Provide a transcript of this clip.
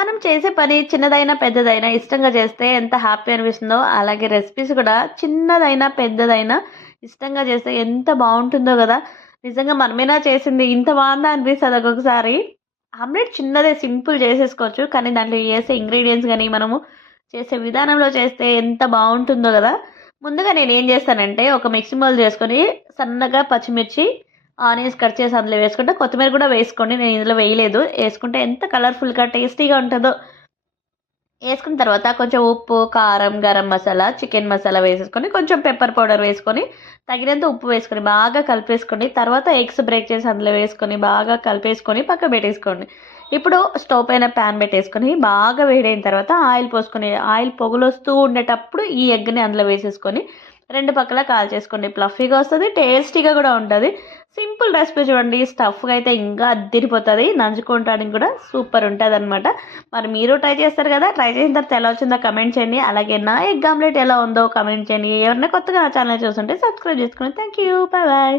మనం చేసే పని చిన్నదైనా పెద్దదైనా ఇష్టంగా చేస్తే ఎంత హ్యాపీ అనిపిస్తుందో అలాగే రెసిపీస్ కూడా చిన్నదైనా పెద్దదైనా ఇష్టంగా చేస్తే ఎంత బాగుంటుందో కదా. నిజంగా మనమేనా చేసింది ఇంత బాగుందా అనిపిస్తుంది ఒక్కొక్కసారి ఆమ్లెట్ చిన్నదే సింపుల్ చేసేసుకోవచ్చు కానీ దాంట్లో చేసే ఇంగ్రీడియంట్స్ కానీ మనము చేసే విధానంలో చేస్తే ఎంత బాగుంటుందో కదా. ముందుగా నేను ఏం చేస్తానంటే ఒక మిక్సీ బౌల్ చేసుకొని సన్నగా పచ్చిమిర్చి ఆనియన్స్ కట్ చేసి అందులో వేసుకుంటే కొత్తిమీర కూడా వేసుకోండి. నేను ఇందులో వేయలేదు. వేసుకుంటే ఎంత కలర్ఫుల్గా టేస్టీగా ఉంటుందో. వేసుకున్న తర్వాత కొంచెం ఉప్పు కారం గరం మసాలా చికెన్ మసాలా వేసేసుకొని కొంచెం పెప్పర్ పౌడర్ వేసుకొని తగినంత ఉప్పు వేసుకొని బాగా కలిపేసుకోండి. తర్వాత ఎగ్స్ బ్రేక్ చేసి అందులో వేసుకొని బాగా కలిపేసుకొని పక్క పెట్టేసుకోండి. ఇప్పుడు స్టవ్ పైన ప్యాన్ పెట్టేసుకొని బాగా వేడైన తర్వాత ఆయిల్ పోసుకొని ఆయిల్ పొగలు వస్తూ ఉండేటప్పుడు ఈ ఎగ్ని అందులో వేసేసుకొని రెండు పక్కల కాల్ చేసుకోండి ప్లఫీగా వస్తుంది టేస్టీగా కూడా ఉంటుంది. సింపుల్ రెసిపీ చూడండి. స్టఫ్గా అయితే ఇంకా అద్దిరిపోతుంది. నంచుకోవటానికి కూడా సూపర్ ఉంటుంది అనమాట మరి మీరు ట్రై చేస్తారు కదా ట్రై చేసిన తర్వాత ఎలా వచ్చిందో కమెంట్ చేయండి. అలాగే నా ఎగ్ ఆమ్లెట్ ఎలా ఉందో కమెంట్ చేయండి. ఎవరైనా కొత్తగా నా ఛానల్ చూస్తుంటే సబ్స్క్రైబ్ చేసుకోండి థ్యాంక్ యూ బాయ్ బాయ్